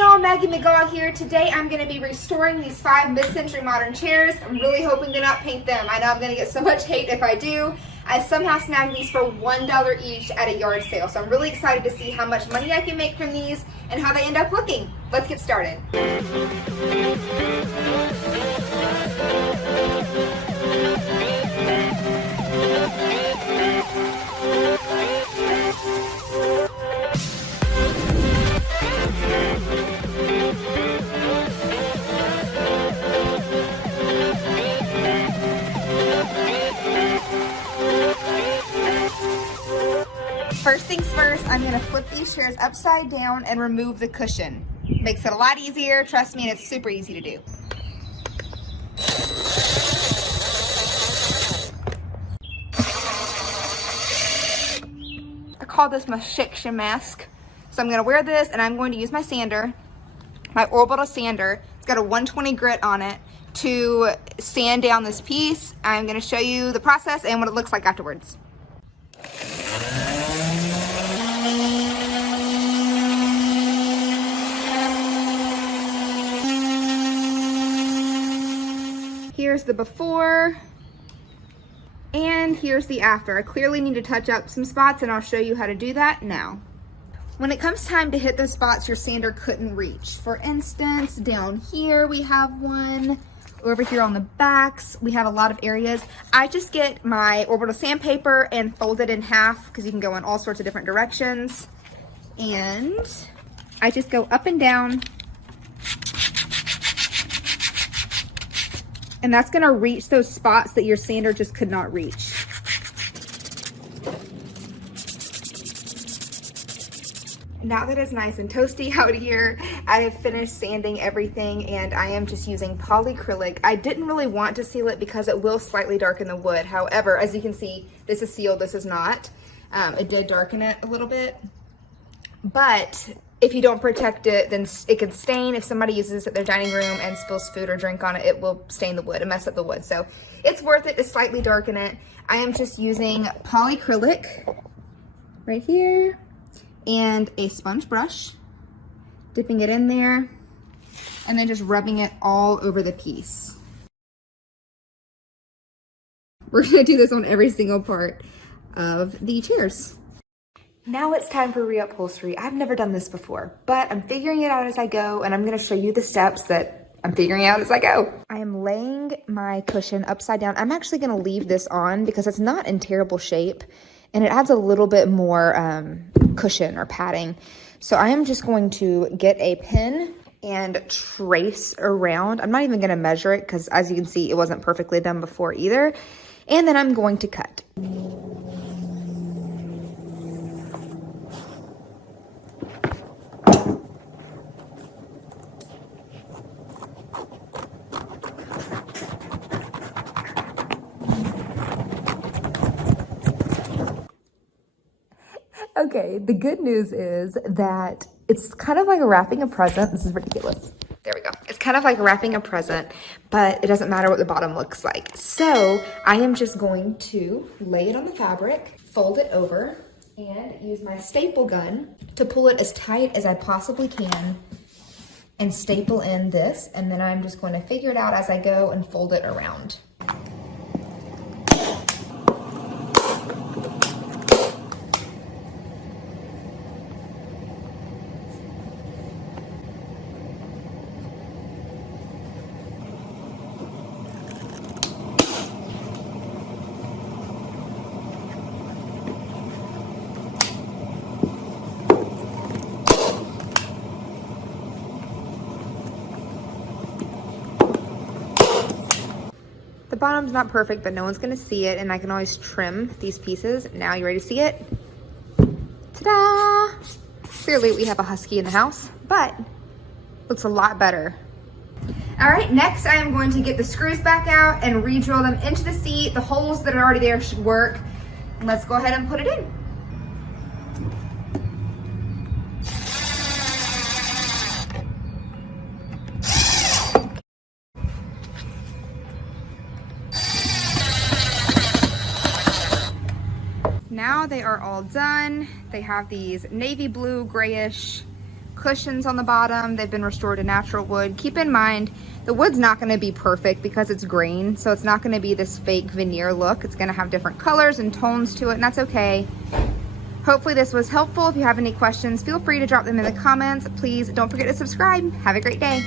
y'all, Maggie McGaw here. Today I'm going to be restoring these 5 mid-century modern chairs. I'm really hoping to not paint them. I know I'm going to get so much hate if I do. I somehow snagged these for $1 each at a yard sale. So I'm really excited to see how much money I can make from these and how they end up looking. Let's get started. First things first, I'm going to flip these chairs upside down and remove the cushion. Makes it a lot easier, trust me, and it's super easy to do. I call this my section mask. So I'm going to wear this and I'm going to use my sander, my orbital sander. It's got a 120 grit on it to sand down this piece. I'm going to show you the process and what it looks like afterwards. Here's the before, and here's the after. I clearly need to touch up some spots, and I'll show you how to do that now. When it comes time to hit those spots your sander couldn't reach, for instance, down here we have one, over here on the backs, we have a lot of areas. I just get my orbital sandpaper and fold it in half, because you can go in all sorts of different directions. And I just go up and down. And that's gonna reach those spots that your sander just could not reach. Now that it's nice and toasty out here, I have finished sanding everything and I am just using polyacrylic. I didn't really want to seal it because it will slightly darken the wood. However, as you can see, this is sealed, this is not. It did darken it a little bit, but if you don't protect it, then it can stain. If somebody uses this at their dining room and spills food or drink on it, it will stain the wood and mess up the wood. So it's worth it to slightly darken it. I am just using polyacrylic right here and a sponge brush, dipping it in there, and then just rubbing it all over the piece. We're gonna do this on every single part of the chairs. Now it's time for reupholstery. I've never done this before, but I'm figuring it out as I go, and I'm gonna show you the steps that I'm figuring out as I go. I am laying my cushion upside down. I'm actually gonna leave this on because it's not in terrible shape, and it adds a little bit more cushion or padding. So I am just going to get a pin and trace around. I'm not even gonna measure it because as you can see, it wasn't perfectly done before either. And then I'm going to cut. Okay, the good news is that it's kind of like wrapping a present. This is ridiculous. There we go. It's kind of like wrapping a present, but it doesn't matter what the bottom looks like. So I am just going to lay it on the fabric, fold it over, and use my staple gun to pull it as tight as I possibly can and staple in this. And then I'm just going to figure it out as I go and fold it around. The bottom's not perfect, but no one's gonna see it, and I can always trim these pieces. Now you ready to see it? Ta-da! Clearly we have a husky in the house, but looks a lot better. All right, next I am going to get the screws back out and re-drill them into the seat. The holes that are already there should work. And let's go ahead and put it in. Now they are all done. They have these navy blue, grayish cushions on the bottom. They've been restored to natural wood. Keep in mind, the wood's not going to be perfect because it's green, so it's not going to be this fake veneer look. It's going to have different colors and tones to it, and that's okay. Hopefully this was helpful. If you have any questions, feel free to drop them in the comments. Please don't forget to subscribe. Have a great day.